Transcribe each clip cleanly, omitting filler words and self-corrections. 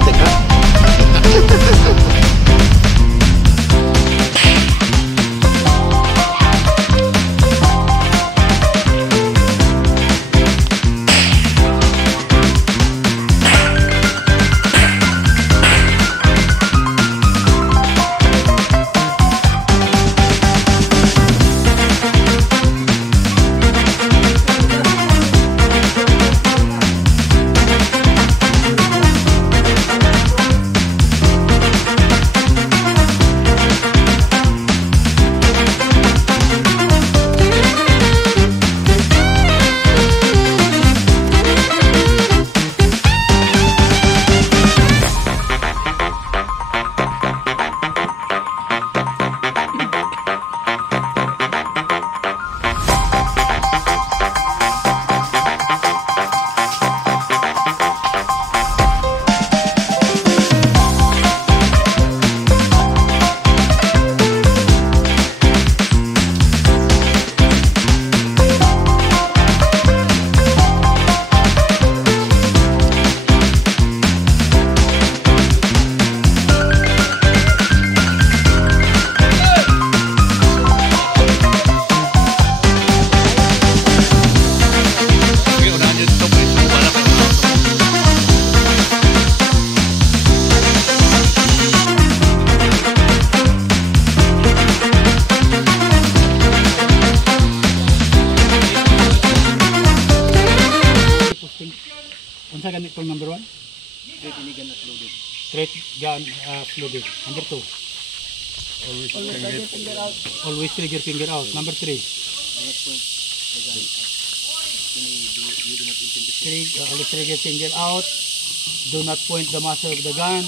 automatic ha. Unsa ganit tong number 1? Straight inigan at loaded. Straight gun loaded. Number 2. Always trigger finger out. Number 3. Always trigger finger out. Do not point the muzzle of the gun.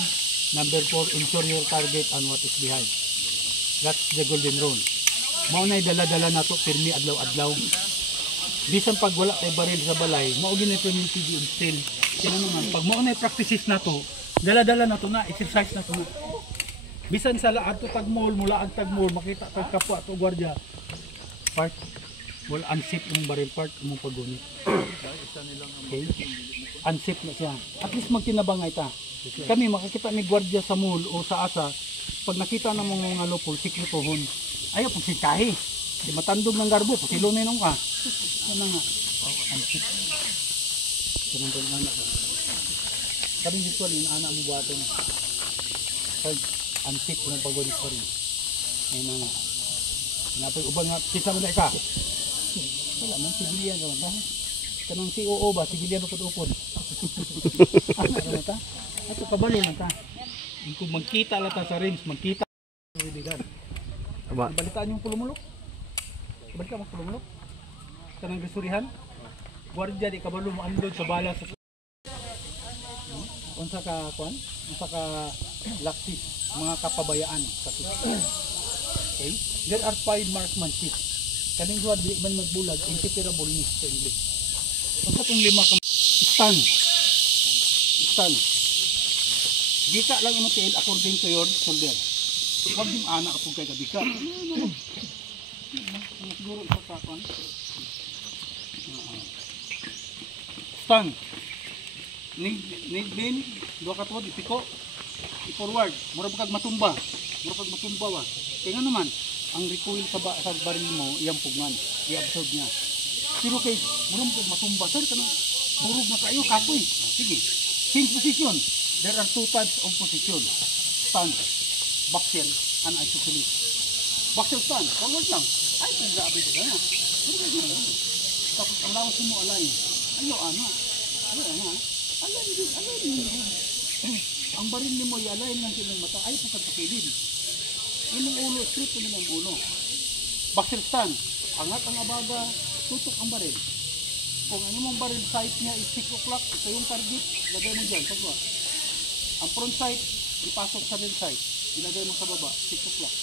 Number 4, ensure your target and what is behind. That's the golden rule. Mao nay dala-dala nato pirmi adlaw-adlaw. Bisan pag wala tay baril sa balay, mao gini yung TD instill. Kaya naman, pag mao nay practices nato, dala-dala nato na, exercise nato na. Bisan sa laad to tagmol, mula ang tagmol, makita tag kapwa to gwardiya. Part wala unsafe yung baril part imong paggunit. Okay? Unsafe na siya. At least magtinabangay ta. Kami makakita ni gwardiya sa mall o sa asa, pag nakita na mga lupol, sikretohon. Ayaw pag sikahi. Di matandog ng garbo, pasilunin nung ka. Ano nga? Unsafe. Kanang nga na. Kami usually, yung anak mo bato na. Pag unsafe ng paggunit pa rin. Ayun nga. Napay ubang nga, sisa mo na ka. Wala man, sibilian ka man. Kanang COO ba, sibilian mo upon. Ano ka ta? Ito kabalo lang ta. Kung magkita lang ta sa range, magkita. Balitaan yung pulumulok. Balik ka magpulumulok. Kanang gasurihan. Guardia di kabalo mo unload sa bala sa unsa ka kuan, unsa ka laksis, mga kapabayaan sa okay? There are 5 marksmanship. Kaning duha di man magbulag, inseparable ni sa English. Unsa tong 5 ka stand. Stand. Bika lang imo tiil according to your shoulder. Huwag yung anak kung kay kabika. Siguro sa kuan. Stand. Nigdin, dua ka tuwad, ipiko, i-forward, murag kag matumba ba. Kaya nga naman, ang recoil sa baril mo, iyang pugman, i-absorb niya. Pero kay, murag kag matumba, sir, kanang murag na kayo, kapoy. Sige, change position. There are 2 types of position. Stand, backshell, and isosceles. Backshell stand, forward lang. Ay, kung grabe ito na. Tapos ang lawas mo alay. Ayaw, ano? Alain din. Ang baril ni mo, i-alain lang silang mata. Ayaw pa sa kapilin. Yung ulo, straight ko nila ang ulo. Backshell stand, angat ang abaga, tutok ang baril. Kung ano mong baril sight niya is 6 o'clock, ito yung target, lagay mo dyan, sagwa. Ang front sight, ipasok sa rear sight, ilagay mo sa baba, 6 o'clock.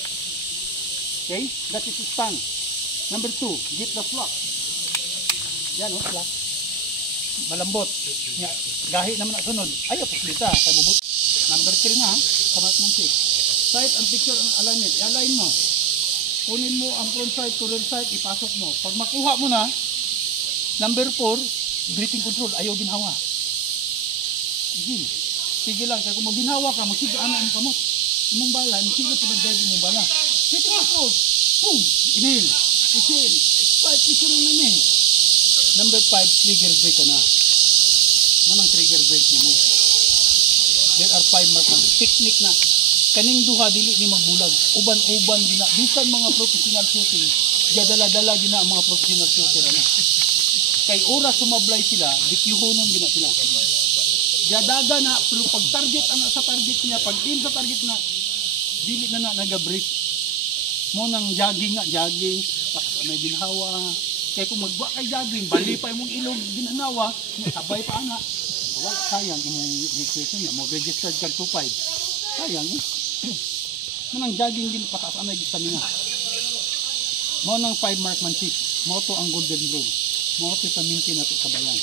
Okay? That is stand. Number 2, get the slack. Yan o, slack. Malambot. Gahi naman na sunod. Ayaw, puslita. Number 3 na, kamat mong 6. Sight and picture and alignment. I-align mo. Kunin mo ang front sight to rear sight, ipasok mo. Pag makuha mo na, number 4, breathing control. Ayaw ginhawa. Sige lang, kaya kung maginhawa ka, magsigaan na ang kamot. Imong bala, sige pinag-drive imong bala. Sitting approach, boom, inhale, exhale, 5 picture lang namin. Number 5, trigger break ka na. Manang trigger break mo. There are 5 marks. Technique na. Kaning duha dili ni magbulag. Uban-uban gina. Bisan mga professional shooting, gadala-dala gina ang mga professional shooter na. Kay oras sumablay sila, dikyuhonon gina sila. Gadaga na, pero pag target ana sa target niya, pag aim sa target na, dili na naga-break. Mo nang jogging nga, jogging, pakas na ginhawa. Kaya kung magwa kay jogging, bali pa imong ilog ginhanawa, sabay pa ana. Wala, sayang imong registration niya, mo registered kag 25. Sayang eh. Mo nang jogging din, pakas na stamina. Mo nang 5 marksmanship, mo to ang golden rule. Mo to paminti nato sa bayan.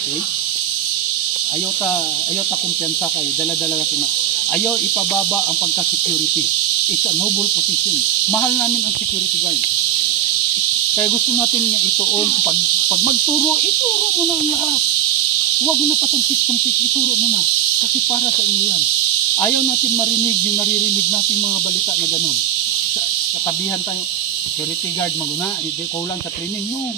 Okay? Ayaw ta kumpiyansa kay dala-dala na na. Ayaw ipababa ang pagka-security. It's a noble position. Mahal namin ang security guard. Kaya gusto natin nga ituon pag magturo, ituro mo na ang lahat. Huwag mo na patumpik-tumpik, ituro mo na. Kasi para sa inyo yan. Ayaw natin marinig yung naririnig nating mga balita na ganun. Katabihan tayo, security guard maguna, hindi ko lang sa training. No.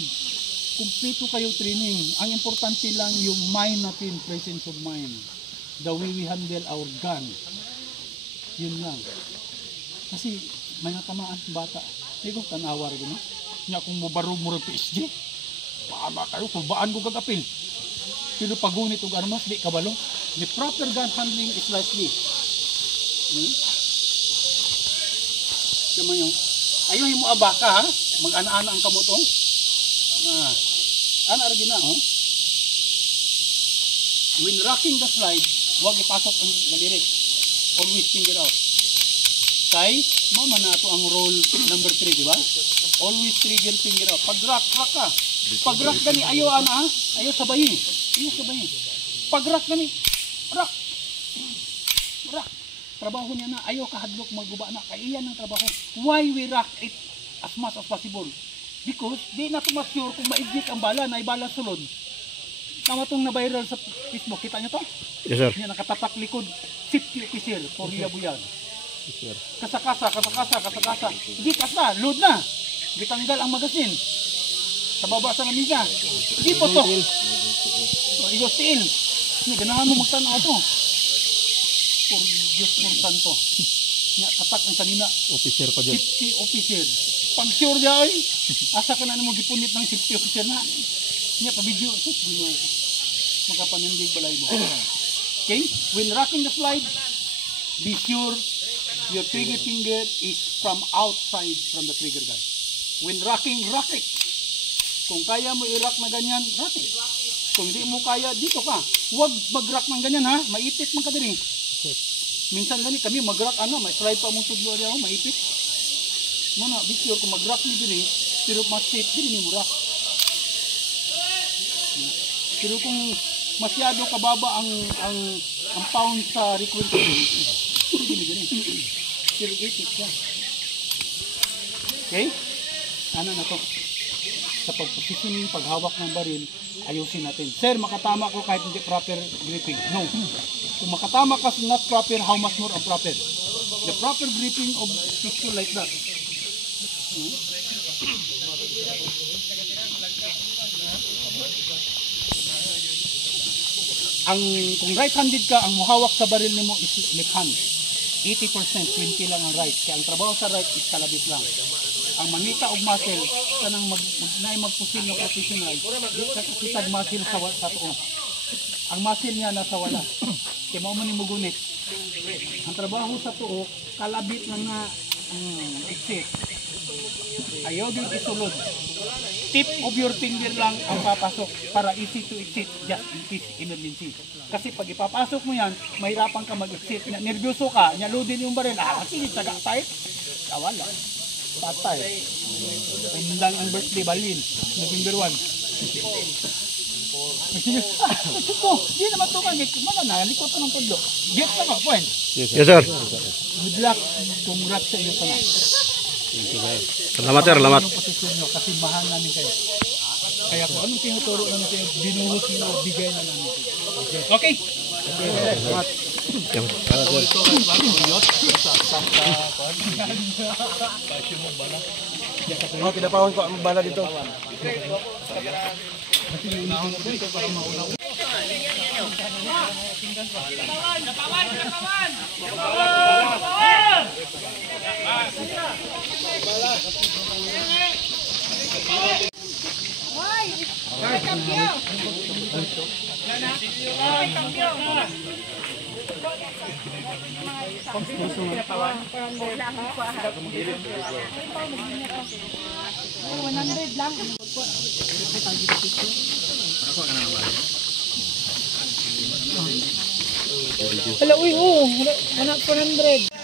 Kumpleto kayo training. Ang importante lang yung mind natin, presence of mind. The way we handle our gun. Yun lang. Kasi may natamaan bata. Hindi ko tanawar ko no? Nga kung mabaro mo rin PSG, paama kayo, kubaan ko kagapil. Pero pagunit o armas, di kabalo. The proper gun handling is like this. Kama nyo. Ayaw mo abaka ha? Mag-ana-ana ang kamotong. Ano argina oh? When rocking the slide, huwag ipasok ang daliri. Always finger out. Kay, mama na ito ang roll number 3, di ba? Always trigger finger out. Pag rock ka. Pag rock gani, ayaw ana ha? Ayaw sabayin. Ayaw sabayin. Pag rock gani, rock. Trabaho niya na, ayaw kahadlok maguba na. Kaya iyan ang trabaho. Why we rock it as much as possible? Because di na tumasure kung ma-exit ang bala na ibala sulod. Tama itong na-viral sa Facebook. Kita nyo to? Yes, sir. Yan, nakatapak likod. Safety officer for Buyag. Kasakasa. Hindi kasa, load na. Bitanggal ang magasin. Sa baba sa lamisa. Hindi po to. Igo steel. Ganahan mo magtanaw ito. For Diyos mong santo. Nga, tatak ang kanina. Officer pa dyan. Safety officer. Pag sure niya ay, asa ka na mo gipunit ng safety officer na. Nga, pa-video. Makapanindig balay mo. Okay? When rocking the slide, be sure your trigger finger is from outside from the trigger guard. When rocking, rock it. Kung kaya mo i-rock na ganyan, rock it. Kung hindi mo kaya, dito ka. Huwag mag-rock ng ganyan ha. Maipit man ka din. Minsan gani kami mag-rock may slide pa mong tudlo diyan, maipit. Mana, be sure kung mag-rock ni diri, pero mas safe diri ni mo rock. Pero kung masyado kababa ang pound sa recoil dili gani. Pero ipit ka. Okay? Ano na to? Sa pag-positioning, paghawak ng baril, ayusin natin. Sir, makatama ko kahit hindi proper gripping. No. Kung makatama ka not proper, how much more ang proper? The proper gripping of pistol like that. Kung right-handed ka, ang muhawak sa baril nimo is left hand. 80%, 20 lang ang right. Kaya ang trabaho sa right is kalabit lang. Ang mangita og muscle kanang magpusil ng professional kitag muscle sa tuo. Ang muscle niya nasa wala. Kaya mao man nimo gunit. Ang trabaho sa tuo kalabit lang na exit. Ayaw din isulod. Tip of your finger lang ang papasok para easy to exit just in case emergency. Kasi pag ipapasok mo yan, mahirapan ka mag-exit. Nervyoso ka, nyaludin yung baril. Sige, taga tight. Wala. Patay. Undang ang birthday balin. November 1. Sige. Di naman ito man. Mana na, likot ko ng tudlo. Get na ka, point. Yes, sir. Good luck. Congrats sa inyo tanang. Salamat, sir. Salamat. Kasi mahal namin kayo. Kaya kung anong tinuturo namin kayo, binuhos nyo, bigay na namin. Okay. Yan. Oh, pinapahon ko ang bala dito. Hala, uy, oh, anak 400.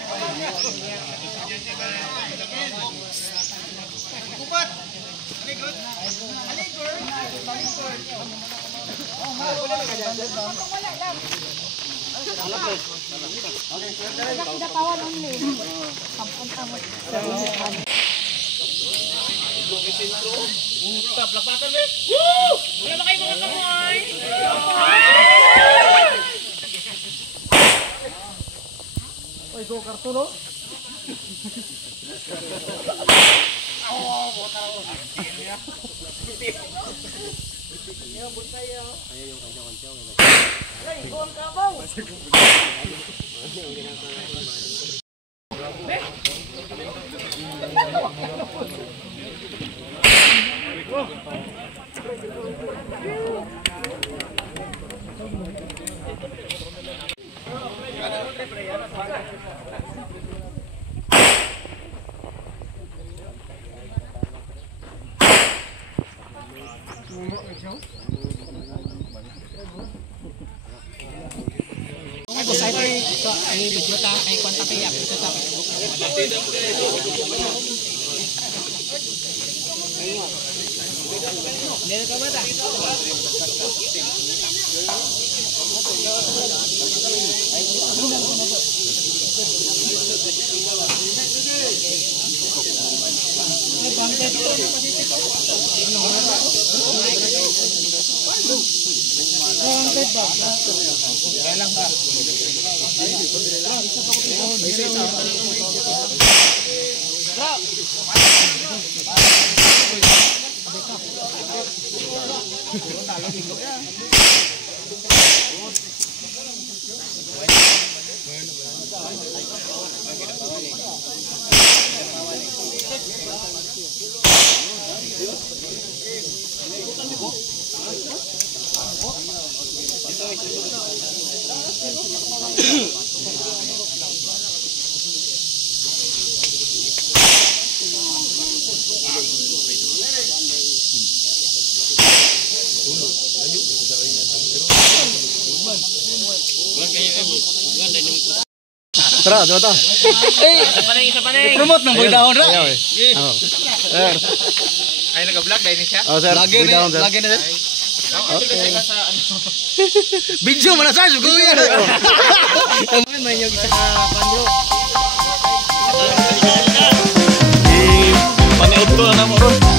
Tara, dito ta. Promote ng boy dahon ra. Ayaw eh. Oo. Sir. Ay nag-vlog dahil niya. Oh, sir. Lagi Boy down, sir. na. Video man sa sugo yan. May nyog sa pandro. Paniod ko na mo ron.